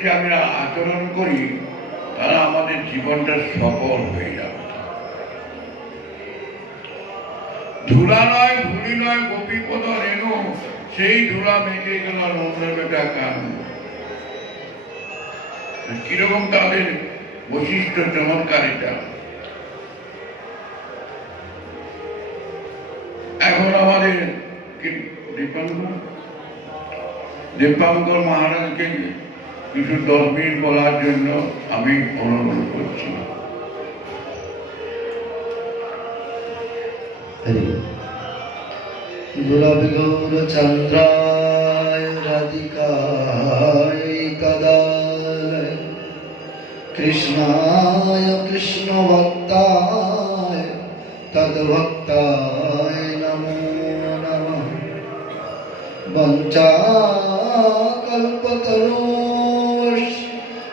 যে আমরা আচরণ করি তারা আমাদের জীবনটা সফল হয়ে যাবে। ধুলা নয়, ধুলি নয়, গোপীপদ রেণু, সেই ধুলা মেখে গেল নন্দবেটা কান। কিরকম তাদের বৈশিষ্ট্য, চমৎকার এটা। এখন আমাদের দীপাঙ্কর মহারাজকে কিছু 10 মিনিট বলার জন্য আমি অনুরোধ করছি। गुलाबी गौर चंद्राय राधिकाय कदालय कृष्णाय कृष्ण भक्ताय तद्भक्ताय नमो नमः। वंचा कल्पतरुश्च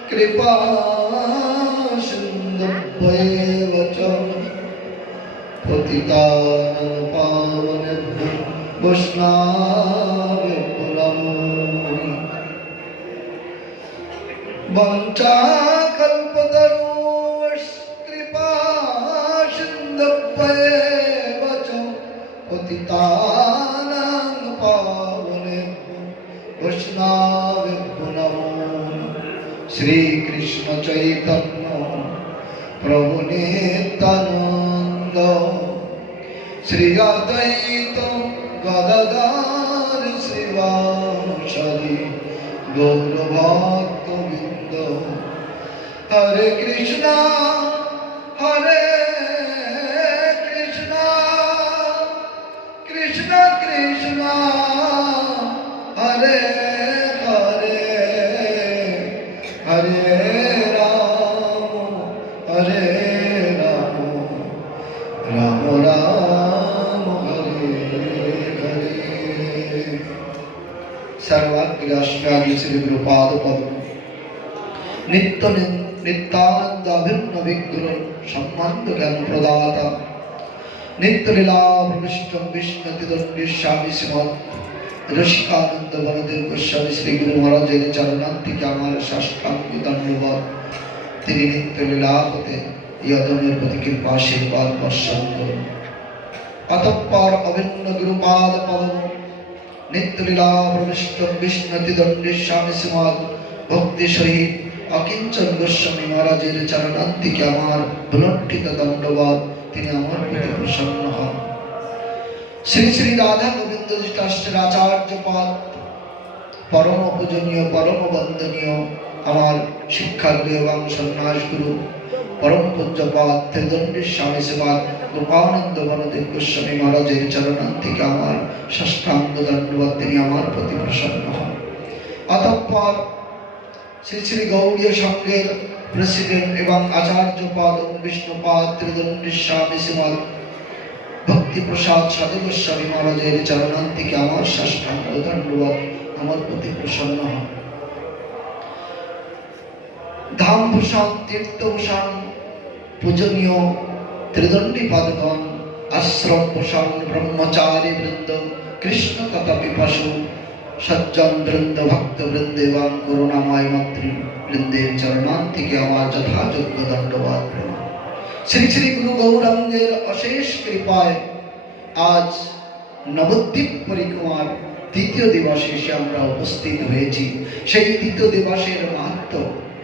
कृपा सिन्धुभ्येव च पतितानां पावनेभ्यो वैष्णवेभ्यो नमो नमः। वंचाकल्पतरुश्च कृपा सिन्धुभ्येव च पतितानां पावनेभ्यो वैष्णवेभ्यो नमो नमः। श्री कृष्ण चैतन्य प्रभु नित्यानंद श्री अद्वैत गदाधर श्रीवासदि गौर भक्तवृंद। हरे कृष्णा कृष्णा कृष्णा हरे हरे हरे राम राम राम हरे हरे। सर्वाग्राष्टादि श्री गुरुपाद पद नित्य नित्यानंद अभिन्न विग्रह सम्बन्ध ज्ञान प्रदाता नित्य लीला प्रविष्टम विष्णु तिदंडी स्वामी श्रीमद रसिकानंद वरदेव गोस्वामी श्री गुरु महाराजेर चरणान्तिके आमार साष्टांग दंडवत। তিনি নিত্য লীলা হতে यदনের প্রতি কৃপা আশীর্বাদ বর্ষণ করুন। অতঃপর অভিন্ন গুরুপাদ পদম নিত্য লীলা প্রবিষ্ট বিষ্ণু দণ্ডী স্বামী শ্রীমদ ভক্তি সহিত অকিঞ্চন গোস্বামী মহারাজের চরণান্তিকে আমার ভুলণ্ঠিত দণ্ডবাদ। তিনি আমার প্রতি প্রসন্ন হন। শ্রী শ্রী রাধা গোবিন্দ যুক্তাষ্টের আচার্য পদ পরম পূজনীয় পরম বন্দনীয় আমার শিক্ষাগুরু এবং সন্ন্যাস গুরু परम पूज्यपाद त्रिदंडी स्वामी सेवाद गोपानंद वरदेव गोस्वामी महाराजेर चरणान्तिके आमार साष्टांग दंडवत। तिनि आमार प्रति प्रसन्न हन। अतঃपर श्री श्री गौड़ीय संघेर प्रेसिडेंट एवं आचार्यपाद विष्णुपाद त्रिदंडी स्वामी सेवाद भक्ति प्रसाद साधु गोस्वामी महाराजेर चरणान्तिके आमार साष्टांग दंडवत। आमार प्रति प्रसन्न हन। धाम भूषण तीर्थ भूषण पूजनीय त्रिदंडी पादगण आश्रम भूषण ब्रह्मचारी वृंद कृष्ण तथा पिपासु सज्जन वृंद भक्त वृंद एवं करुणामय मातृ वृंदेर चरणान्तिके आमार यथायोग्य दंडवत प्रणाम। श्री श्री गुरु गौरांगेर अशेष कृपाय आज नवद्वीप परिक्रमार द्वितीय दिवसे एसे आमरा उपस्थित हয়েছি। সেই দ্বিতীয় দিবসের মাহাত্ম্য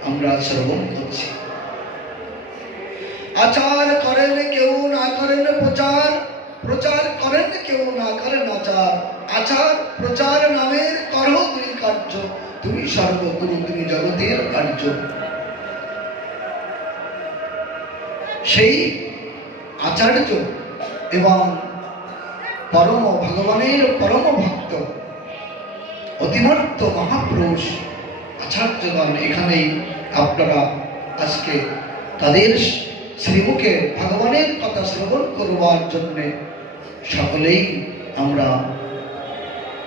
আমরা শ্রবণ করছি। আচার করেন কেউ না করেন প্রচার, প্রচার করেন কেউ না করেন আচার। আচার প্রচার নামের করো দুই কার্য, তুমি সর্বগুরু তুমি জগতের কার্য। সেই আচার্য এবং পরম ভগবানের পরম ভক্ত অতিমর্ত মহাপুরুষ আচার্যগণ এখানেই আপনারা আজকে তাদের শ্রীমুখে ভগবানের কথা শ্রবণ করবার জন্য সকলেই আমরা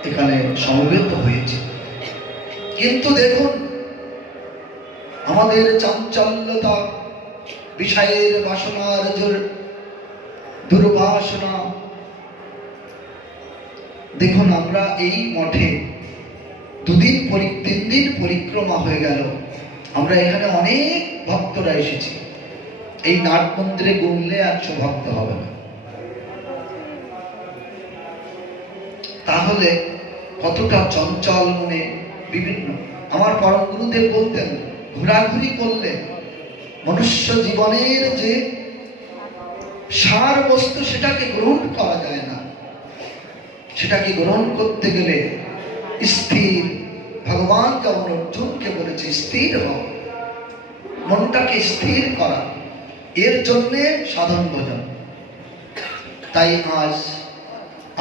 এখানে সমবেত হয়েছি। কিন্তু দেখুন আমাদের চাঞ্চল্যতা, বিষয়ের বাসনার দুর্বাসনা, দেখুন আমরা এই মঠে তিন দিন পরিক্রমা হয়ে গেল। আমরা এখানে অনেক ভক্তরা এসেছি। এই নাট মন্দিরে গুনলে 100 ভক্ত হবে না। তাহলে কতটা চঞ্চল মনে বিভিন্ন। আমার পরম গুরুদেব বলতেন, ঘোরাঘুরি করলে মনুষ্য জীবনের যে সার বস্তু সেটাকে গ্রহণ করা যায় না। সেটাকে গ্রহণ করতে গেলে স্থির, ভগবান যেমন অর্জুনকে বলেছে স্থির হও, মনটাকে স্থির করা, এর জন্যে সাধন ভজন। তাই আজ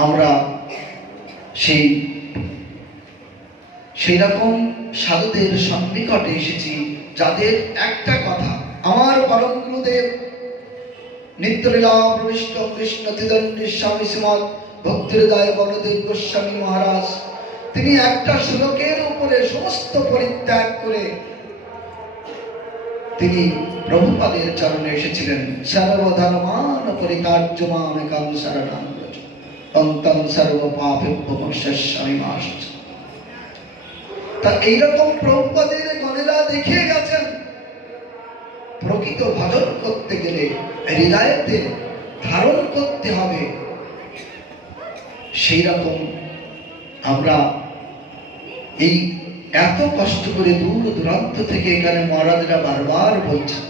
আমরা সেই রকম সাধুদের সন্নিকটে এসেছি, যাদের একটা কথা, আমার পরম গুরুদেব নিত্যলীলা প্রবিষ্ট কৃষ্ণ ত্রিদণ্ডী স্বামী শ্রীমৎ ভক্তিহৃদয় বলদেব গোস্বামী মহারাজ, তিনি একটা শ্লোকের উপরে সমস্ত পরিত্যাগ করে তিনি প্রভুপাদের চরণে এসেছিলেন। সর্বধর্মান পরিকার্যমামেকাং শরণং ব্রজ অন্তং সর্ব পাপেভ্যো মোক্ষয়িষ্যামি মা শুচি। তা এইরকম প্রভুপাদের গণেরা দেখে গেছেন, প্রকৃত ভজন করতে গেলে হৃদয়তে ধারণ করতে হবে। সেই রকম আমরা এই এত কষ্ট করে দূর দূরান্ত থেকে এখানে মহারাজরা বারবার বলছেন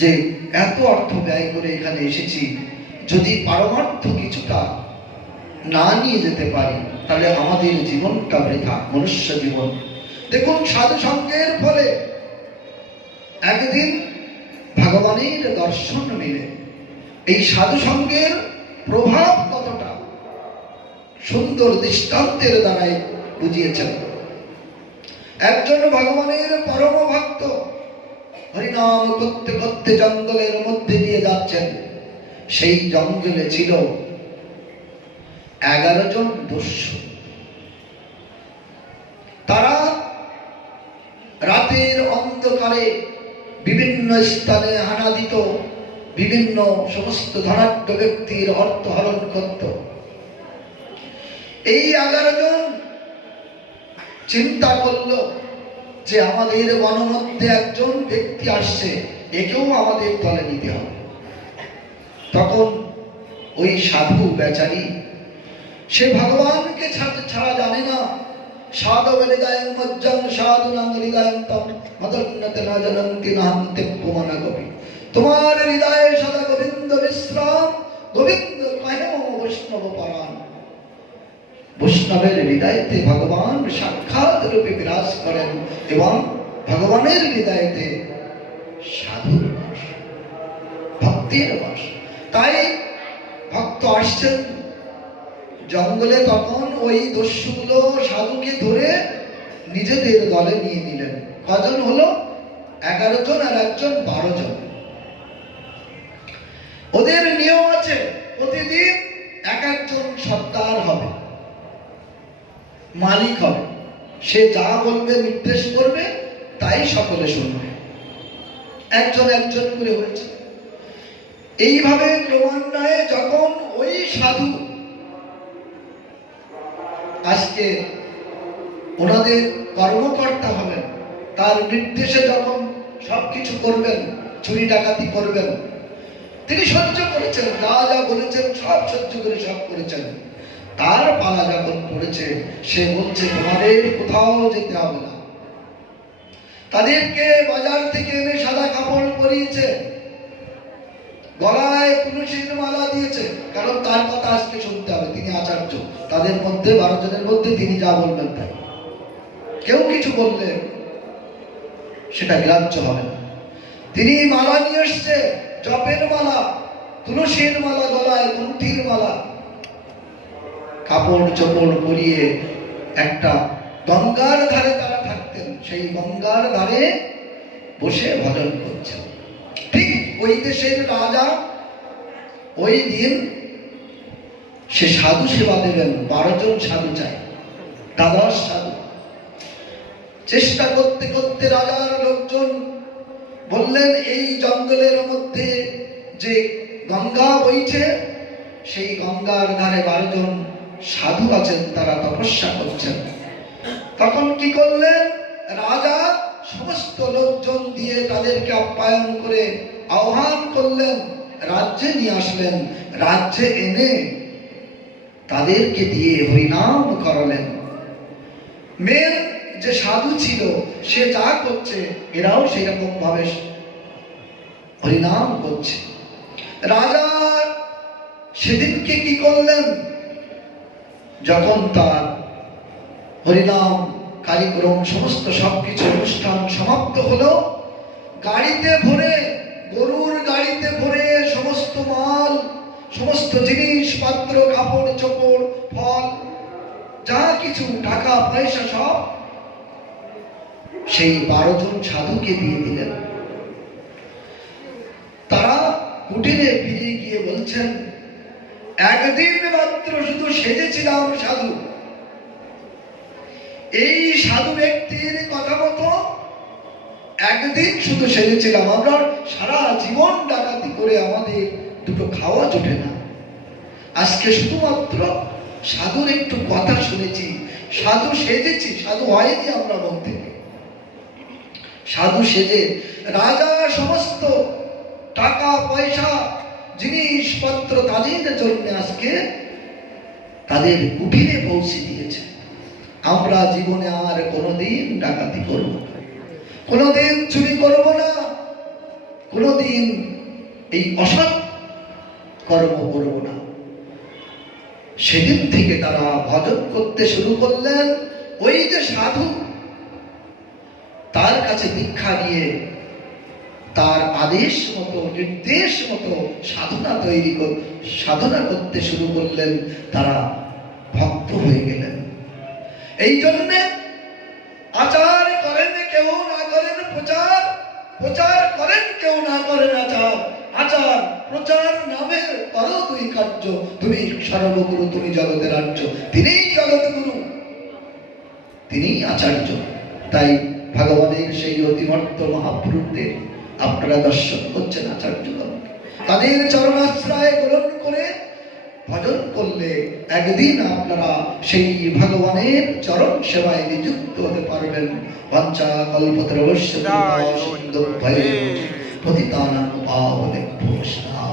যে এত অর্থ ব্যয় করে এখানে এসেছি, যদি পারমার্থ কিছুটা না নিয়ে যেতে পারি তাহলে আমাদের জীবনটা বৃথা, মনুষ্য জীবন। দেখুন, সাধু সঙ্গের ফলে একদিন ভগবানের দর্শন মিলে। এই সাধু সঙ্গের প্রভাব কতটা সুন্দর দৃষ্টান্তের দ্বারাই বুঝিয়েছেন। একজন ভগবানের পরম ভক্ত হরিনাম করতে করতে জঙ্গলের মধ্যে দিয়ে যাচ্ছেন। সেই জঙ্গলে ছিল 11 জন দস্যু। তারা রাতের অন্ধকারে বিভিন্ন স্থানে হানা দিত, বিভিন্ন সমস্ত ধনাঢ্য ব্যক্তির অর্থ হরণ করত। এই 11 জন চিন্তা করল যে আমাদের বনমধ্যে একজন ব্যক্তি আসছে, একেও আমাদের দলে নিতে হবে। তখন ওই সাধু বেচারি, সে ভগবানকে ছাড়া জানে না। সাধব হৃদয়ং মজ্জং সাধুনাং হৃদয়ন্তম মদন্নতে না জানন্তি নাহন্তে পুমনা কবি। তোমার হৃদয়ে সদা গোবিন্দ বিশ্রাম, গোবিন্দ কহে মম বৈষ্ণব পরাণ। বৈষ্ণবের হৃদয়তে ভগবান সাক্ষাৎ রূপে বিরাজ করেন এবং ভগবানের হৃদয়তে সাধুর বাস, ভক্তির বাস। তাই ভক্ত আসছেন জঙ্গলে, তখন ওই দস্যুগুলো সাধুকে ধরে নিজেদের দলে নিয়ে নিলেন। কজন হলো? 11 জন, আর একজন 12 জন। ওদের নিয়ম আছে, প্রতিদিন এক একজন সর্দার হবে, মালিক হবে। সে যা বলবে, নির্দেশ করবে, তাই সকলে শুনবে। একজন একজন করে হয়েছে। এইভাবে ক্রমান্বয়ে যখন ওই সাধু আজকে ওনাদের কর্মকর্তা হলেন, তার নির্দেশে যখন সবকিছু করবেন, চুরি ডাকাতি করবেন, তিনি সহ্য করেছেন, যা যা বলেছেন সব সহ্য করে সব করেছেন। তার পালা যখন পড়েছে, সে বলছে তোমাদের কোথাও যেতে হবে না। তাদেরকে বাজার থেকে এনে সাদা কাপড় পরিয়েছে, গলায় তুলসীর মালা দিয়েছে, কারণ তার কথা আজকে শুনতে হবে। তিনি আচার্য, তাদের মধ্যে 12 জনের মধ্যে তিনি যা বলবেন তাই। কেউ কিছু বললে সেটা গ্রাহ্য হবে না। তিনি মালা নিয়ে এসছে, জপের মালা, তুলসীর মালা, গলায় কুণ্ঠির মালা, কাপড় চোপড় পরিয়ে একটা গঙ্গার ধারে তারা থাকতেন। সেই গঙ্গার ধারে বসে ভজন করছেন। ঠিক ওই দেশের রাজা ওই দিন সে সাধু সেবা দেবেন, 12 জন সাধু চাই, দ্বাদশ সাধু। চেষ্টা করতে করতে রাজার লোকজন বললেন, এই জঙ্গলের মধ্যে যে গঙ্গা বইছে, সেই গঙ্গার ধারে 12 জন সাধু আছেন, তারা তপস্যা করছেন। তখন কি করলেন? রাজা সমস্ত লোকজন দিয়ে তাদেরকে আপ্যায়ন করে আহ্বান করলেন, রাজ্যে নিয়ে আসলেন। রাজ্যে এনে তাদেরকে দিয়ে হরিনাম করালেন। মেয়ের যে সাধু ছিল সে যা করছে এরাও সেই রকম ভাবে হরিনাম করছে। রাজা সেদিনকে কি করলেন? যখন তার হরিনাম কার্যক্রম সমস্ত সবকিছু অনুষ্ঠান সমাপ্ত হলো, গাড়িতে ভরে, গরুর গাড়িতে ভরে সমস্ত মাল, সমস্ত জিনিসপত্র, কাপড় চোপড়, ফল, যা কিছু টাকা পয়সা সব সেই 12 জন সাধুকে দিয়ে দিলেন। তারা কুটিরে ফিরে গিয়ে বলছেন, একদিন মাত্র শুধু সেজেছিলাম সাধু, এই সাধু ব্যক্তির কথা মতো একদিন শুধু সেজেছিলাম, আমরা সারা জীবন ডাকাতি করে আমাদের দুটো খাওয়া জোটে না। আজকে শুধুমাত্র সাধুর একটু কথা শুনেছি, সাধু সেজেছি, সাধু হয়নি আমরা মন থেকে। সাধু সেজে রাজা সমস্ত টাকা পয়সা জিনিসপত্র তাদের জন্য আজকে তাদের কুটিরে পৌঁছে দিয়েছে। আমরা জীবনে আর কোনোদিন ডাকাতি করব না, কোনোদিন চুরি করব না, কোনোদিন এই অসৎ কর্ম করব না। সেদিন থেকে তারা ভজন করতে শুরু করলেন। ওই যে সাধু, তার কাছে দীক্ষা নিয়ে তার আদেশ মতো, নির্দেশ মতো সাধনা করতে শুরু করলেন। তারা ভক্ত হয়ে গেলেন। এই জন্য আচার করেন কেউ না করেন প্রচার, প্রচার করেন কেউ না করেন আচার, আচার প্রচার নামে করো তুই কার্য, তুমি সর্বগুরু, তুমি জগতের আর্য। তিনিই জগৎ গুরু, তিনিই আচার্য। তাই ভগবানের সেই অতিমর্ত মহাপুরুষদের আপনারা দর্শন করছেন, আচার্যগণ। তাদের চরণাশ্রয় গ্রহণ করে ভজন করলে একদিন আপনারা সেই ভগবানের চরণ সেবায় নিযুক্ত হতে পারবেন। বাঞ্ছা কল্পতরুশ্চ কৃপা সিন্ধুভ্যেব পতিতানাং পাবনেভ্যো বৈষ্ণবেভ্যো